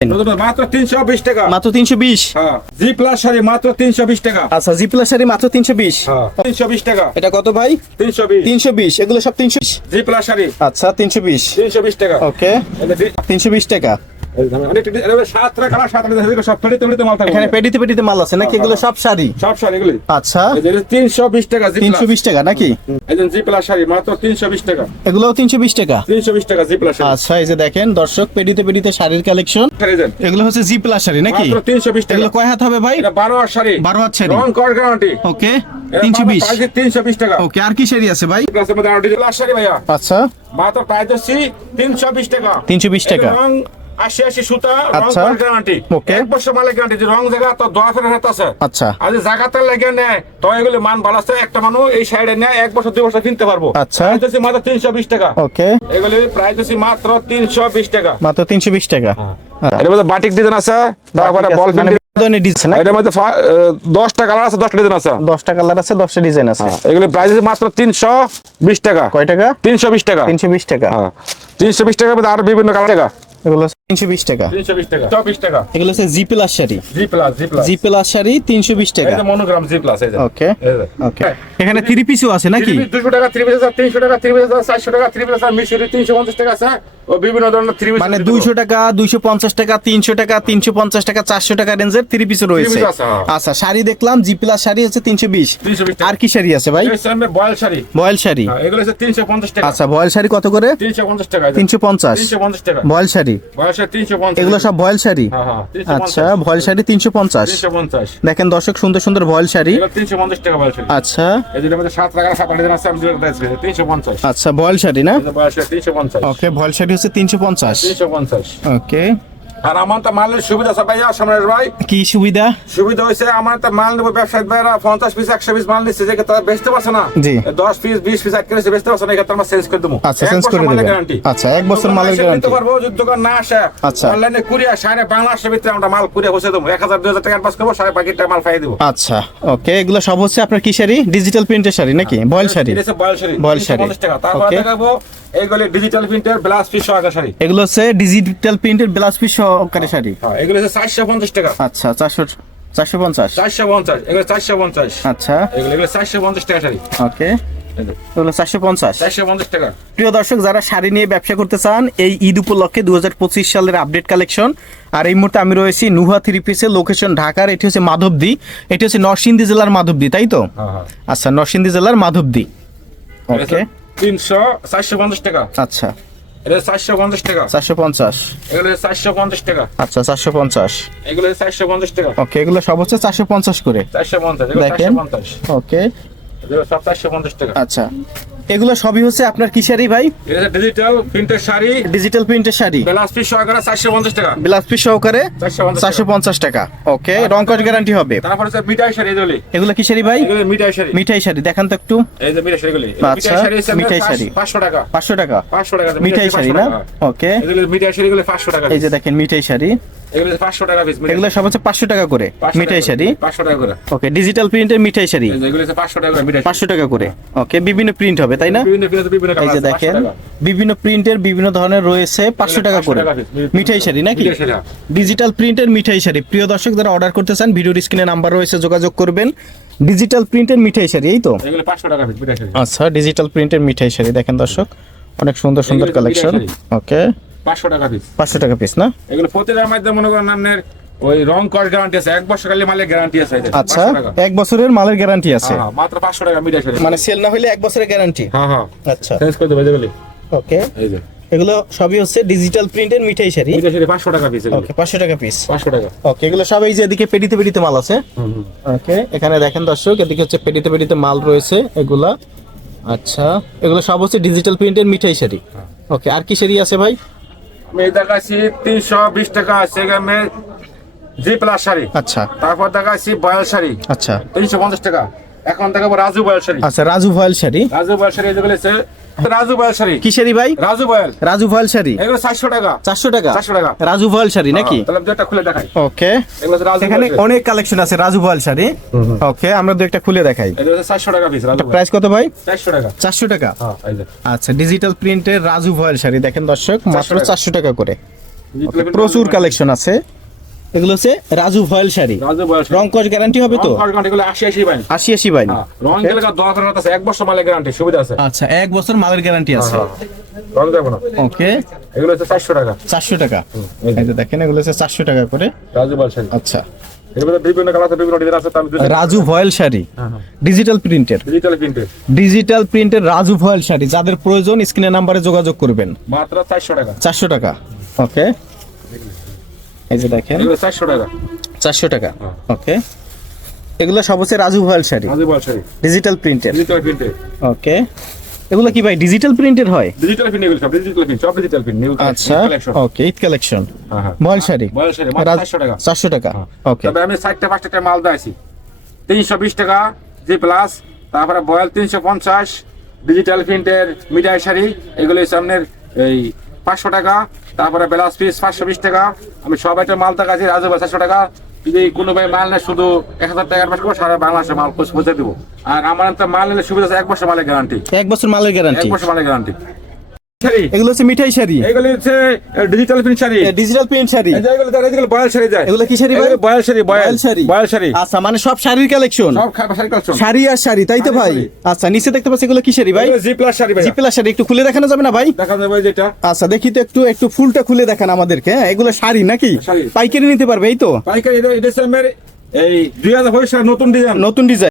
মাত্র 320 টাকা, মাত্র 320। হ্যাঁ। জি প্লাস শাড়ি মাত্র 320 টাকা। আচ্ছা, জি প্লাস শাড়ি মাত্র 320। হ্যাঁ 320 টাকা। এটা কত ভাই? 320। 320, এগুলো সব 320। জি প্লাস শাড়ি আচ্ছা 320। 320 টাকা। ওকে, 320 টাকা। এখানে পেডিতে মাল আছে নাকি? এগুলো সব শাড়ি? সব শাড়ি এগুলি। আচ্ছা 320 টাকা। 320 টাকা নাকি? জি প্লাস শাড়ি মাত্র 320 টাকা। এগুলোও 320 টাকা। 320 টাকা জি প্লাস শাড়ি। আচ্ছা, এই যে দেখেন দর্শক, পেডিতে শাড়ির কালেকশন। এগুলো হচ্ছে জি প্লাস শাড়ি নাকি? মাত্র 320 টাকা। এগুলো কয় হাত হবে ভাই? এটা 12 হাত শাড়ি। 12 হাত শাড়ি। রং কর গ্যারান্টি। ওকে, 320। 320 টাকা। ওকে, আর কি শাড়ি আছে ভাই? প্লাসের মধ্যে আরো ডিজাইন শাড়ি ভাইয়া। আচ্ছা, মাত্র প্রাইস হচ্ছে 320 টাকা। 320 টাকা। রং 80 সুতা, রং আচ্ছা। কর গ্যারান্টি। ওকে। 1 বছর মালের গ্যারান্টি। যে রং জায়গা তো 10 ফেরত হাত আছে। আচ্ছা আর যে জায়গাতে লাগে নেয় তো এগুলো মান ভালো আছে। একটা মানুষ এই সাইডে নেয় 1 বছর 2 বছর কিনতে পারবো। আচ্ছা। প্রাইস হচ্ছে মাত্র 320 টাকা। ওকে, এগুলো প্রাইস হচ্ছে মাত্র 320 টাকা। মাত্র 320 টাকা। এর মধ্যে বাটিক ডিজাইন আছে, তারপরে বল মানে বিভিন্ন ধরনের ডিজাইন না? এর মধ্যে 10টা কালার আছে, 10টা ডিজাইন আছে। 10টা কালার আছে, 10টা ডিজাইন আছে। এগুলো প্রাইস আছে মাত্র 320 টাকা। কয় টাকা? 320 টাকা। 320 টাকা। হ্যাঁ 320 টাকার মধ্যে আর বিভিন্ন কালার টাকা। এগুলো 320 টাকা। 320 টাকা। 24 টাকা। এগুলো হচ্ছে G plus sari. G plus. G plus sari 320 টাকা। এই যে মনোগ্রাম জি প্লাস এই যে। ওকে এই যে। ওকে, এখানে 3 পিসও আছে নাকি? 200 টাকা, 3 300 টাকা, 400 টাকা, মিশরি 350 টাকা আছে। ও বিভিন্ন ধরনের 3 মানে 200 টাকা, 250 টাকা, 300 টাকা, 350 টাকা, 400 টাকা রেঞ্জের 3 পিসও রয়েছে। piece আছে, হ্যাঁ। আচ্ছা, শাড়ি দেখলাম জি প্লাস শাড়ি হচ্ছে 320। 320 টাকা। আর কি শাড়ি আছে ভাই? এই সামনে বয়েল শাড়ি। বয়েল শাড়ি। হ্যাঁ এগুলো হচ্ছে 350 টাকা। আচ্ছা, বয়েল শাড়ি কত করে? 350 টাকা। 350। 350 টাকা। বয়েল শাড়ি। বয়েল শাড়ি 350। এগুলো সব বয়েল শাড়ি। হ্যাঁ হ্যাঁ আচ্ছা, বয়েল শাড়ি 350। 350। দেখেন দর্শক, সুন্দর সুন্দর বয়েল শাড়ি। এগুলো 350 টাকা বয়েল শাড়ি। আচ্ছা এই যে মধ্যে 7 টাকা 7 টাকা আছে, আমি যেটা দিয়েছি 350। আচ্ছা, বয়েল শাড়ি না? এই যে বয়েল শাড়ি 350। ওকে, বয়েল শাড়ি হচ্ছে 350। 350। ওকে, আর আমার তো মালের সুবিধা আছে ভাইয়া সামনের ভাই। কি সুবিধা? সুবিধা হয়েছে আমার তো মাল নেবো, ব্যবসায়ী ভাইরা 50 পিস 100 পিস মাল নিচ্ছে, যে তারা বেচতে পারছে না। জি। 10 পিস 20 পিস আটকে বেচতে পারছে না, এক্ষেত্রে আমরা চেঞ্জ করে দেবো। আচ্ছা, চেঞ্জ করে দেবেন। আচ্ছা, 1 বছর মালের গ্যারান্টি। দিতে পারবো যদি দোকান না আসে। আচ্ছা। অনলাইনে কুরিয়ার সারা বাংলাদেশের ভিতরে আমরা মাল কুরিয়ার বসে দেবো। 1000 2000 টাকা অ্যাডভান্স করবো, সারা প্যাকেট মাল পাঠিয়ে দেবো। আচ্ছা ওকে, এগুলো সব হচ্ছে আপনার কি শাড়ি? ডিজিটাল প্রিন্টের শাড়ি নাকি? বয়েল শাড়ি। এটা হচ্ছে বয়েল শাড়ি। বয়েল শাড়ি। 350 টাকা। তারপর ওকে। দেখাবো এইগুলো ডিজিটাল প্রিন্টের ব্লাউজ পিস সহকারে শাড়ি। এগুলো হচ্ছে ডিজিটাল প্রিন্টের ব্লাউজ পিস সহকারে শাড়ি। হ্যাঁ এগুলো হচ্ছে 450 টাকা। আচ্ছা, 450। 450 এগুলো 450। আচ্ছা এগুলো 450 টাকা শাড়ি। ওকে, এগুলো 450। 450 টাকা। প্রিয় দর্শক, যারা শাড়ি নিয়ে ব্যবসা করতে চান এই ঈদ উপলক্ষে 2025 সালের আপডেট কালেকশন। আর এই মুহূর্তে আমি রয়েছি নুহা 3 পিসের লোকেশন ঢাকার। এটি হচ্ছে মাধবদী, এটি হচ্ছে নরসিংদী জেলার মাধবদী, তাই তো? হ্যাঁ হ্যাঁ। আচ্ছা, নরসিংদী জেলার মাধবদী। ওকে 450 টাকা। আচ্ছা, এটা 450 টাকা। 450। এগুলো 450 টাকা। আচ্ছা, 450। এগুলো 450 টাকা। ওকে, এগুলো সব হচ্ছে 450 করে। 450 এগুলো দেখেন। 450। ওকে এগুলো সব 450 টাকা। আচ্ছা, এগুলো সবই হচ্ছে আপনার কি শাড়ি ভাই? এটা ডিজিটাল প্রিন্টের শাড়ি, ডিজিটাল প্রিন্টের শাড়ি, ব্লাউজ পিস সহকারে 450 টাকা। ব্লাউজ পিস সহকারে 450 450 টাকা। ওকে, রং কস গ্যারান্টি হবে। তারপর হচ্ছে মিঠাই শাড়ি এগুলো। এগুলো কি শাড়ি ভাই? এগুলো মিঠাই শাড়ি। মিঠাই শাড়ি দেখান তো একটু। এই যে মিঠাই শাড়িগুলো। আচ্ছা, মিঠাই শাড়ি 500 টাকা। 500 টাকা। 500 টাকা। মিঠাই শাড়ি না? ওকে, এগুলো মিঠাই শাড়িগুলো 500 টাকা। এই যে দেখেন মিঠাই শাড়ি, এগুলো 500 টাকা পিস। এগুলো সব হচ্ছে 500 টাকা করে মিঠাই শাড়ি। 500 টাকা করে। ওকে, ডিজিটাল প্রিন্টের মিঠাই শাড়ি এই যে এগুলো 500 টাকা করে মিঠাই। 500 টাকা করে। ওকে, বিভিন্ন প্রিন্ট হবে তাই না? বিভিন্ন বিভিন্ন এই কালার যে আছে, দেখেন 500 টাকা। বিভিন্ন প্রিন্টের বিভিন্ন ধরনের রয়েছে 500 টাকা করে 500 টাকা piece। মিঠাই শাড়ি নাকি? মিঠাই শাড়ি, হ্যাঁ। ডিজিটাল প্রিন্টের মিঠাই শাড়ি। প্রিয় দর্শক, যারা অর্ডার করতে চান ভিডিওর স্ক্রিনে নাম্বার রয়েছে, যোগাযোগ করবেন। ডিজিটাল প্রিন্টের মিঠাই শাড়ি, এই তো? এগুলো 500 টাকা পিস মিঠাই শাড়ি। আচ্ছা, ডিজিটাল প্রিন্টের মিঠাই শাড়ি দেখেন দর্শক, অনেক সুন্দর সুন্দর এগুলো কালেকশন। মিঠাই শাড়ি। ওকে, 500 টাকা পিস। 500 টাকা পিস না? এগুলো প্রতিটার মধ্যে মনে করেন আপনার ওই রং কস গ্যারান্টি আছে, 1 বছর কালে মালের গ্যারান্টি আছে। এই যে আচ্ছা, 500 টাকা। 1 বছরের মালের গ্যারান্টি আছে। হ্যাঁ মাত্র 500 টাকা মিঠাই শাড়ি। মানে সেল না হলে 1 বছরের গ্যারান্টি। হ্যাঁ হ্যাঁ আচ্ছা চেঞ্জ করে দেবে যেগুলো। ওকে, এই যে এগুলো সবই হচ্ছে ডিজিটাল প্রিন্টের মিঠাই শাড়ি। মিঠাই শাড়ি 500 টাকা পিস। ওকে, 500 টাকা পিস। 500 টাকা। ওকে, এগুলো সব এই যে এদিকে পেডিতে মাল আছে। ওকে, এখানে দেখেন দর্শক, এদিকে হচ্ছে পেডিতে মাল রয়েছে এগুলা। আচ্ছা, এগুলো সব হচ্ছে ডিজিটাল প্রিন্টের মিঠাই শাড়ি। ওকে, আর কি শাড়ি আছে ভাই? আমি দেখাচ্ছি 320 টাকা আছে এখানে জি প্লাস শাড়ি। আচ্ছা তারপর দেখাচ্ছি বয়াল শাড়ি আচ্ছা 350 টাকা। এখন দেখাবো রাজু বয়াল শাড়ি। আচ্ছা, রাজু ভয়েল শাড়ি। রাজু বয়াল শাড়ি যেগুলো আছে রাজু বয়াল শাড়ি। কি শাড়ি ভাই? রাজু বয়াল। রাজু ভয়েল শাড়ি এগুলো 400 টাকা। 400 টাকা। 400 টাকা। রাজু ভয়েল শাড়ি নাকি? তাহলে আমি একটা খুলে দেখাই। ওকে, এগুলো হচ্ছে রাজু এখানে বয়াল শাড়ি। অনেক কালেকশন আছে রাজু ভয়েল শাড়ি। ওকে, আমরা দু একটা খুলে দেখাই। এগুলো হচ্ছে 400 টাকা পিস রাজু বয়াল। প্রাইস কত ভাই? 400 টাকা। 400 টাকা। হ্যাঁ এই যে আচ্ছা, ডিজিটাল প্রিন্টের রাজু ভয়েল শাড়ি দেখেন দর্শক, মাত্র 400 টাকা করে। Digital প্রচুর print কালেকশন আছে। এগুলো হচ্ছে রাজু ভয়েল শাড়ি, রাজু বয়স রং কস গ্যারান্টি হবে তো? এগুলো 80 বাইন 80 বাইন। হ্যাঁ রং গেলে 10 আছে 1 বছর মালের গ্যারান্টি সুবিধা আছে। আচ্ছা 1 বছর মালের গ্যারান্টি আছে। রং দেব না। ওকে, এগুলো হচ্ছে 400 টাকা। 400 টাকা। এই যে দেখেন এগুলো হচ্ছে 400 টাকা করে। রাজু বয়স শাড়ি। আচ্ছা, এর মধ্যে বিভিন্ন কালার আছে, বিভিন্ন ডিজাইন আছে, তো আমি রাজু ভয়েল শাড়ি, হ্যাঁ ডিজিটাল প্রিন্টের। ডিজিটাল প্রিন্টে ডিজিটাল প্রিন্টের রাজু ভয়েল শাড়ি, যাদের প্রয়োজন স্ক্রিনের নাম্বারে যোগাযোগ করবেন। মাত্র 400 টাকা। 400 টাকা। ওকে, এই যে দেখেন এগুলো 400 টাকা। 400 টাকা। ওকে, এগুলো সব হচ্ছে রাজু ভয়েল শাড়ি, রাজু বয়স শাড়ি ডিজিটাল প্রিন্টের। ডিজিটাল প্রিন্টে। ওকে, এগুলো কি ভাই ডিজিটাল প্রিন্টের হয়? ডিজিটাল প্রিন্ট এগুলো সব ডিজিটাল প্রিন্ট, সব ডিজিটাল প্রিন্ট, নিউ আচ্ছা, কালেকশন। ওকে, ঈদ কালেকশন। হ্যাঁ হ্যাঁ ভয়েল শাড়ি, বয়স শাড়ি মাত্র 400 টাকা। 400 টাকা। ওকে, তবে আমি 60টা 5টা মাল দিয়েছি 320 টাকা জি প্লাস, তারপরে বয়েল 350, ডিজিটাল প্রিন্টের মিঠাই শাড়ি এগুলো সামনের এই 500 টাকা, তারপরে ব্লাউজ পিস 520 টাকা। আমি সব একটা মাল দেখাচ্ছি রাজু 400 টাকা। যদি কোনো ভাই মাল নেয় শুধু 1000 টাকার পাশ করে সারা বাংলাদেশে মাল পৌঁছে দেবো। আর আমার তো মাল নিলে সুবিধা আছে 1 বছর মালের গ্যারান্টি। 1 বছর মালের 1 গ্যারান্টি। বছর মালের গ্যারান্টি। শাড়ি এগুলো হচ্ছে মিঠাই শাড়ি, এগুলো হচ্ছে digital print sari. Digital print sari. এই যে এগুলো বয়েল শাড়ি যায়। এগুলো কি শাড়ি ভাই? এগুলো voile sari, voile sari. Voile sari. আচ্ছা, মানে সব শাড়ির কালেকশন, সব শাড়ি কালেকশন। শাড়ি আর শাড়ি, তাই তো ভাই? শাড়ি। আচ্ছা, নিচে দেখতে পাচ্ছি এগুলো কি শাড়ি ভাই? জি প্লাস শাড়ি ভাই। জি প্লাস শাড়ি, একটু খুলে দেখানো যাবে না ভাই? দেখা যাবে যেটা আচ্ছা, দেখি তো একটু ফুলটা খুলে দেখান আমাদেরকে। হ্যাঁ, এগুলো শাড়ি নাকি? শাড়ি। পাইকারি নিতে পারবে এই তো? পাইকারি এটা ডিসেম্বর এই 2022 নতুন ডিজাইন। নতুন ডিজাইন।